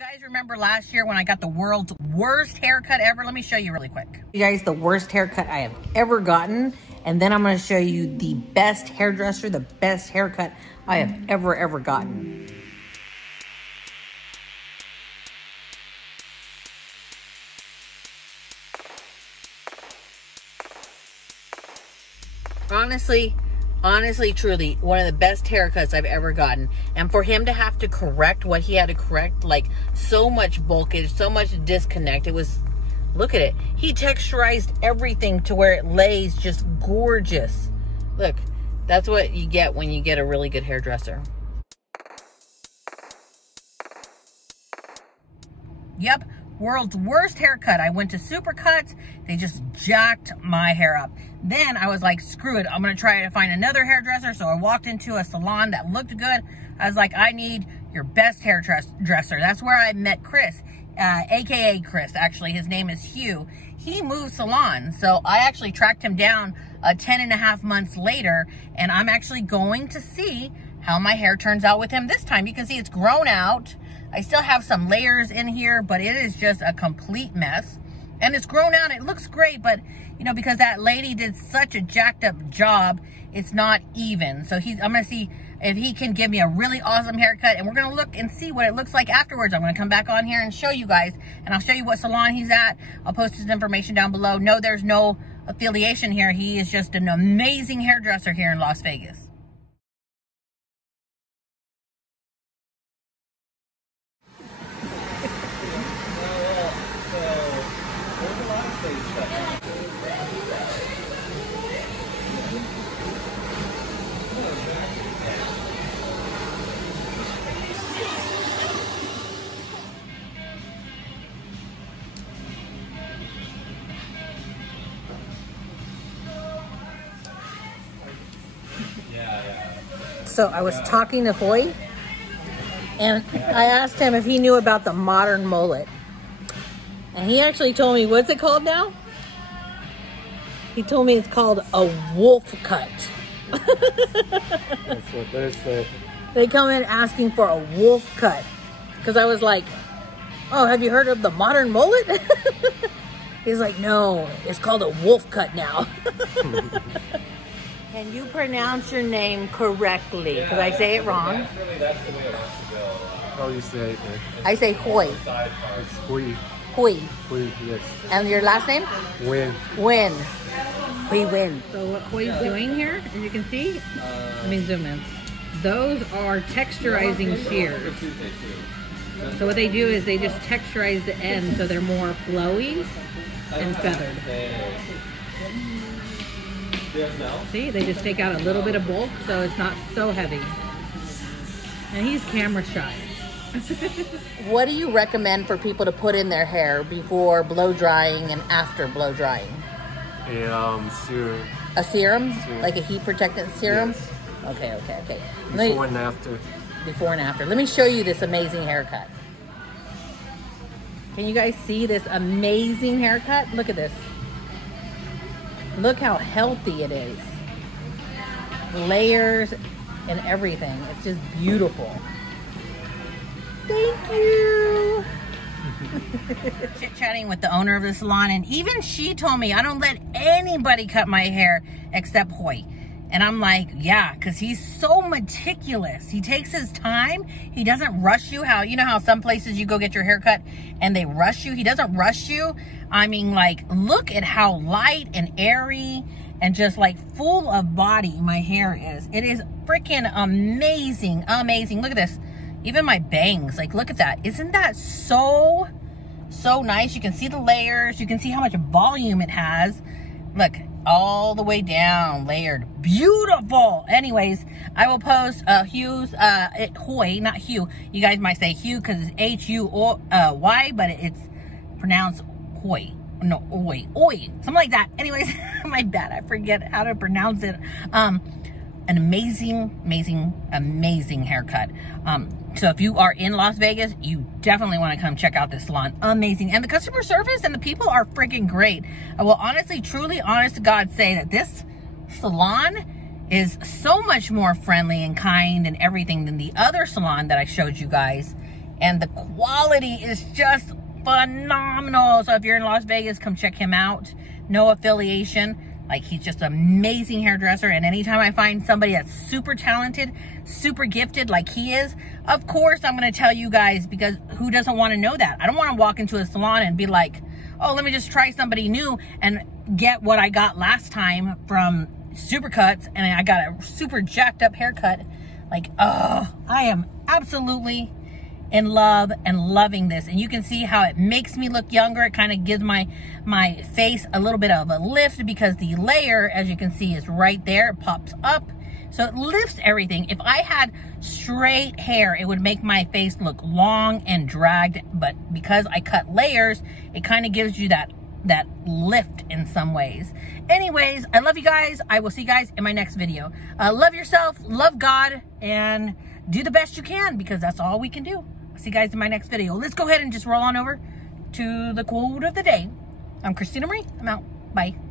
guys remember last year when I got the world's worst haircut ever? Let me show you really quick. You guys, the worst haircut I have ever gotten. And then I'm going to show you the best hairdresser, the best haircut I have ever gotten. Honestly, truly, one of the best haircuts I've ever gotten. And for him to have to correct what he had to correct, like so much bulkage, so much disconnect, it was, look at it. He texturized everything to where it lays just gorgeous. Look, that's what you get when you get a really good hairdresser. Yep, world's worst haircut. I went to Supercuts. They just jacked my hair up. Then I was like, screw it. I'm going to try to find another hairdresser. So I walked into a salon that looked good. I was like, I need your best hairdresser. That's where I met Chris, AKA Chris. Actually, his name is Hugh. He moved salons. So I actually tracked him down 10.5 months later. And I'm actually going to see how my hair turns out with him this time. You can see it's grown out. I still have some layers in here, but it is just a complete mess. And it's grown out. It looks great, but you know, because that lady did such a jacked up job, it's not even. So I'm going to see if he can give me a really awesome haircut, and we're going to look and see what it looks like afterwards. I'm going to come back on here and show you guys, and I'll show you what salon he's at. I'll post his information down below. No, there's no affiliation here. He is just an amazing hairdresser here in Las Vegas. So I was talking to Huy, and I asked him if he knew about the modern mullet. And he actually told me, what's it called now? He told me it's called a wolf cut. That's what they say. They come in asking for a wolf cut. Because I was like, oh, have you heard of the modern mullet? He's like, no, it's called a wolf cut now. Can you pronounce your name correctly? Because I say it wrong. That's the way it has to go. How do you say it? I say Huy. It's Huy. Huy. Huy, yes. And your last name? Nguyen. Nguyen. Huy Nguyen. So what Huy's doing here, as you can see, let me zoom in. Those are texturizing shears. So what they do is they just texturize the ends so they're more flowy and feathered. See, they just take out a little bit of bulk so it's not so heavy. And he's camera shy. What do you recommend for people to put in their hair before blow drying and after blow drying? A serum. A serum? Like a heat protectant serum? Yes. Okay. Before and after. Before and after. Let me show you this amazing haircut. Can you guys see this amazing haircut? Look at this. Look how healthy it is. Layers and everything. It's just beautiful. Thank you. Chit-chatting with the owner of the salon, and even she told me I don't let anybody cut my hair except Huy. And I'm like, yeah, because he's so meticulous. He takes his time. He doesn't rush you. You know how some places you go get your hair cut and they rush you? He doesn't rush you. I mean, like, look at how light and airy and just like full of body my hair is. It is freaking amazing. Look at this. Even my bangs, like, look at that. Isn't that so nice? You can see the layers. You can see how much volume it has. Look, all the way down, layered. Beautiful. Anyways, I will post Huy, not Hugh. You guys might say Hugh because it's H-U-Y, but it's pronounced Huy. No, Oi, something like that. Anyways, my bad. I forget how to pronounce it. An amazing haircut. So if you are in Las Vegas, you definitely want to come check out this salon. Amazing. And the customer service and the people are freaking great. I will honestly, truly, honest to God say that this salon is so much more friendly and kind and everything than the other salon that I showed you guys. and the quality is just phenomenal. So if you're in Las Vegas, come check him out. No affiliation. Like, he's just an amazing hairdresser. And anytime I find somebody that's super talented, super gifted like he is, of course I'm going to tell you guys, because who doesn't want to know that? I don't want to walk into a salon and be like, oh, let me just try somebody new and get what I got last time from Supercuts, and I got a super jacked up haircut. Like, oh, I am absolutely in love and loving this. And you can see how it makes me look younger. It kind of gives my face a little bit of a lift, because the layer, as you can see, is right there. It pops up, so it lifts everything. If I had straight hair, it would make my face look long and dragged, but because I cut layers, it kind of gives you that lift in some ways. Anyways, I love you guys. I will see you guys in my next video. Love yourself, love God, and do the best you can, because that's all we can do. See you guys in my next video. Let's go ahead and just roll on over to the quote of the day. I'm Christina Marie. I'm out. Bye.